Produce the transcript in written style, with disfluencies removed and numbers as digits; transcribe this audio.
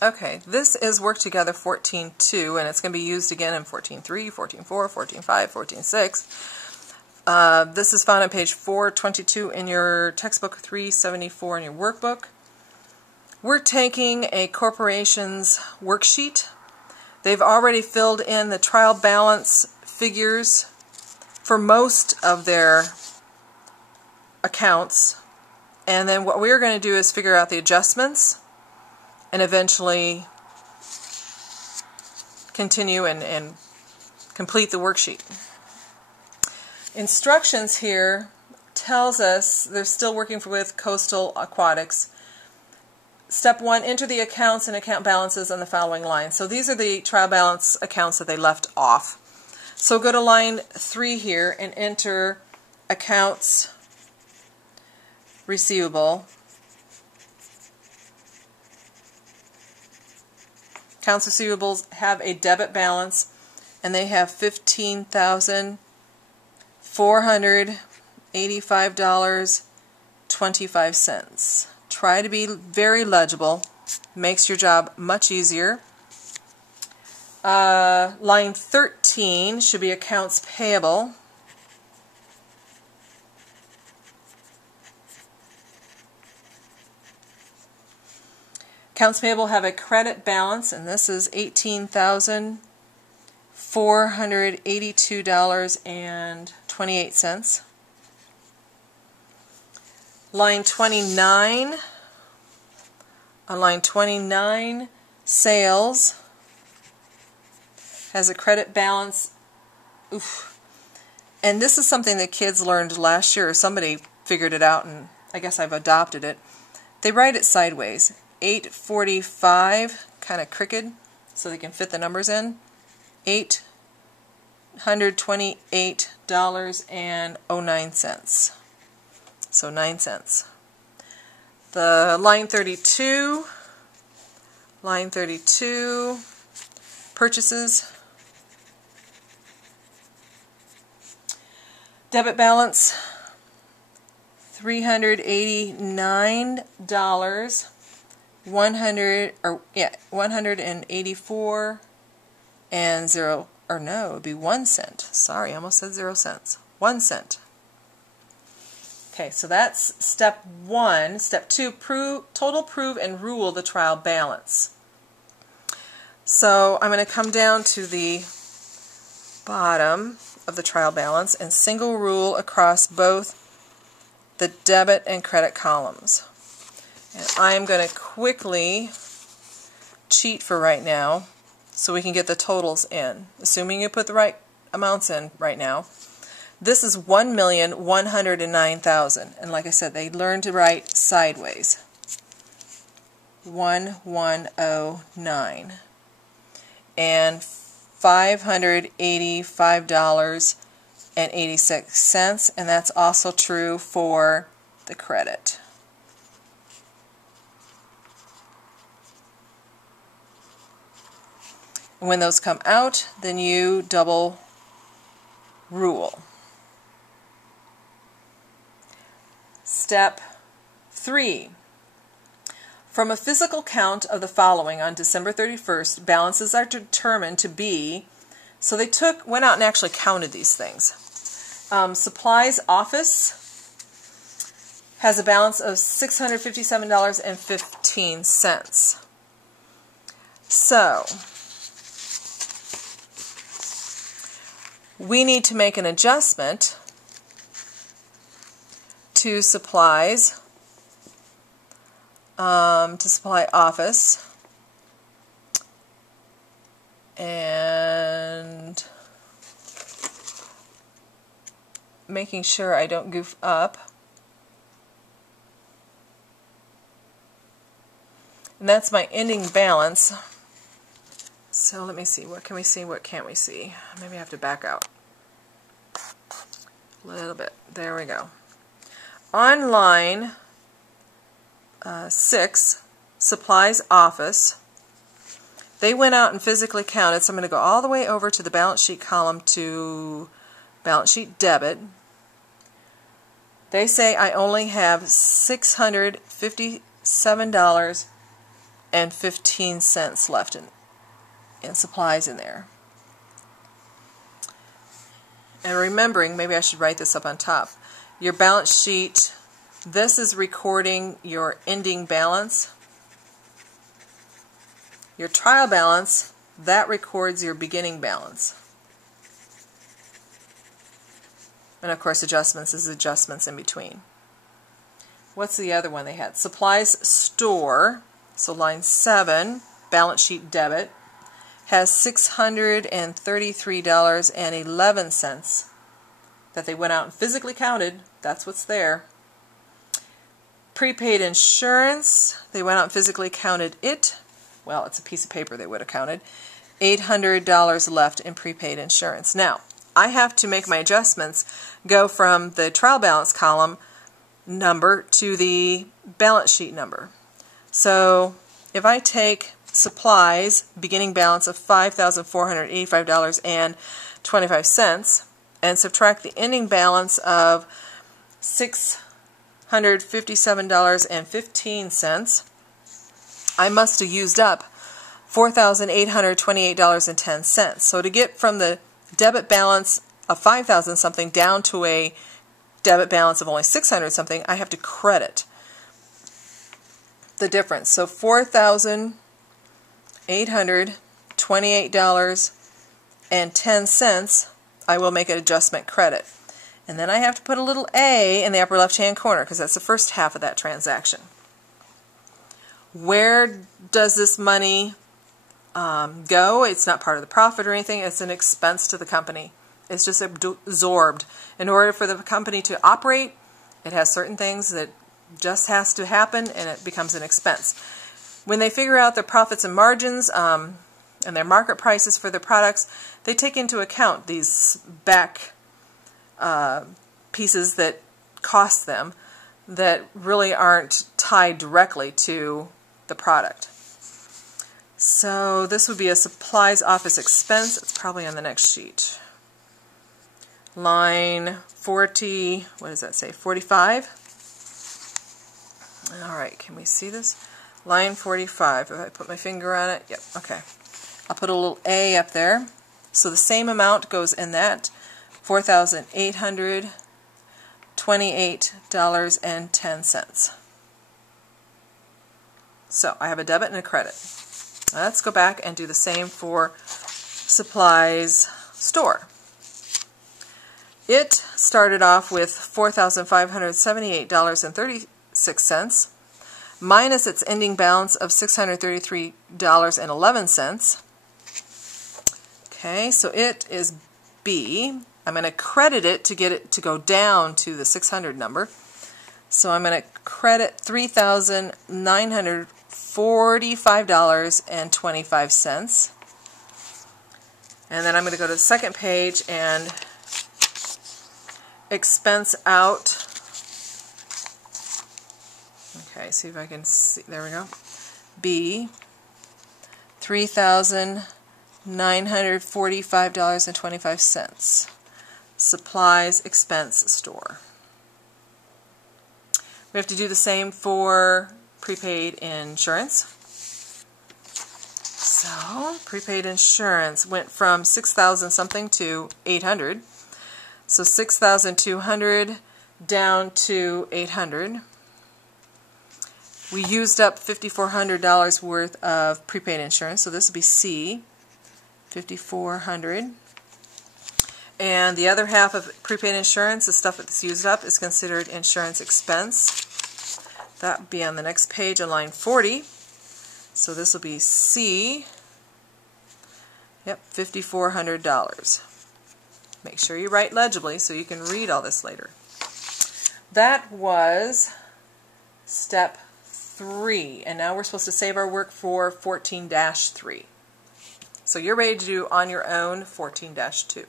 Okay, this is Work Together 14.2, and it's going to be used again in 14.3, 14.4, 14.5, 14.6. This is found on page 422 in your textbook, 374 in your workbook. We're taking a corporation's worksheet. They've already filled in the trial balance figures for most of their accounts, and then what we're going to do is figure out the adjustments and eventually continue and complete the worksheet. Instructions here tells us they're still working with coastal aquatics. Step 1, enter the accounts and account balances on the following lines. So these are the trial balance accounts that they left off. So go to line 3 here and enter accounts receivable. Accounts receivables have a debit balance, and they have $15,485.25. Try to be very legible. Makes your job much easier. Line 13 should be accounts payable. Accounts payable have a credit balance, and this is $18,482.28. Line 29, on line 29, sales has a credit balance. Oof. And this is something that kids learned last year, or somebody figured it out, and I guess I've adopted it. They write it sideways. 845, kind of crooked, so they can fit the numbers in. $828.09. So 9 cents. The line 32, purchases. Debit balance, $389. 184 and 0, or no, it would be 1 cent. Sorry, I almost said 0 cents. 1 cent. Okay, so that's step 1. Step 2, total, prove, and rule the trial balance. So I'm going to come down to the bottom of the trial balance and single rule across both the debit and credit columns. And I'm going to quickly cheat for right now so we can get the totals in, assuming you put the right amounts in right now. This is 1,109,000, and like I said, they learned to write sideways. 1109 and $585.86, and that's also true for the credit. When those come out, then you double rule. Step 3. From a physical count of the following on December 31st, balances are determined to be, so they went out and actually counted these things. Supplies office has a balance of $657.15. So we need to make an adjustment to supplies, to supply office, and making sure I don't goof up. And that's my ending balance. So let me see, what can we see, what can't we see? Maybe I have to back out a little bit. There we go. On line 6, supplies office, they went out and physically counted, so I'm going to go all the way over to the balance sheet column to balance sheet debit. They say I only have $657 $4,058.15 left in supplies in there. And remembering, maybe I should write this up on top, your balance sheet, this is recording your ending balance. Your trial balance, that records your beginning balance. And of course adjustments is adjustments in between. What's the other one they had? Supplies store, so line 7, balance sheet debit, has $633.11 that they went out and physically counted. That's what's there. Prepaid insurance, they went out and physically counted it. Well, it's a piece of paper they would have counted. $800 left in prepaid insurance. Now, I have to make my adjustments go from the trial balance column number to the balance sheet number. So if I take supplies, beginning balance of $5,485.25 and subtract the ending balance of $657.15, I must have used up $4,828.10. So to get from the debit balance of 5,000 something down to a debit balance of only 600 something, I have to credit the difference. So $4,828.10 I will make an adjustment credit. And then I have to put a little A in the upper left hand corner because that's the first half of that transaction. Where does this money go? It's not part of the profit or anything. It's an expense to the company. It's just absorbed. In order for the company to operate, it has certain things that just has to happen, and it becomes an expense. When they figure out their profits and margins and their market prices for their products, they take into account these back pieces that cost them that really aren't tied directly to the product. So this would be a supplies office expense. It's probably on the next sheet. Line 40, what does that say, 45? Alright, can we see this? Line 45, if I put my finger on it, yep, okay. I'll put a little A up there. So the same amount goes in that, $4,828.10. So I have a debit and a credit. Now let's go back and do the same for supplies store. It started off with $4,578.36 minus its ending balance of $633.11. Okay, so it is B. I'm going to credit it to get it to go down to the 600 number. So I'm going to credit $3,945.25. And then I'm going to go to the second page and expense out. Okay, see if I can see. There we go. B, $3,945.25. Supplies expense store. We have to do the same for prepaid insurance. So, prepaid insurance went from 6,000 something to 800. So 6,200 down to 800. We used up $5,400 worth of prepaid insurance, so this would be C, $5,400. And the other half of prepaid insurance, the stuff that's used up, is considered insurance expense. That would be on the next page on line 40. So this will be C, yep, $5,400. Make sure you write legibly so you can read all this later. That was step 3, and now we're supposed to save our work for 14-3. So you're ready to do on your own 14-2.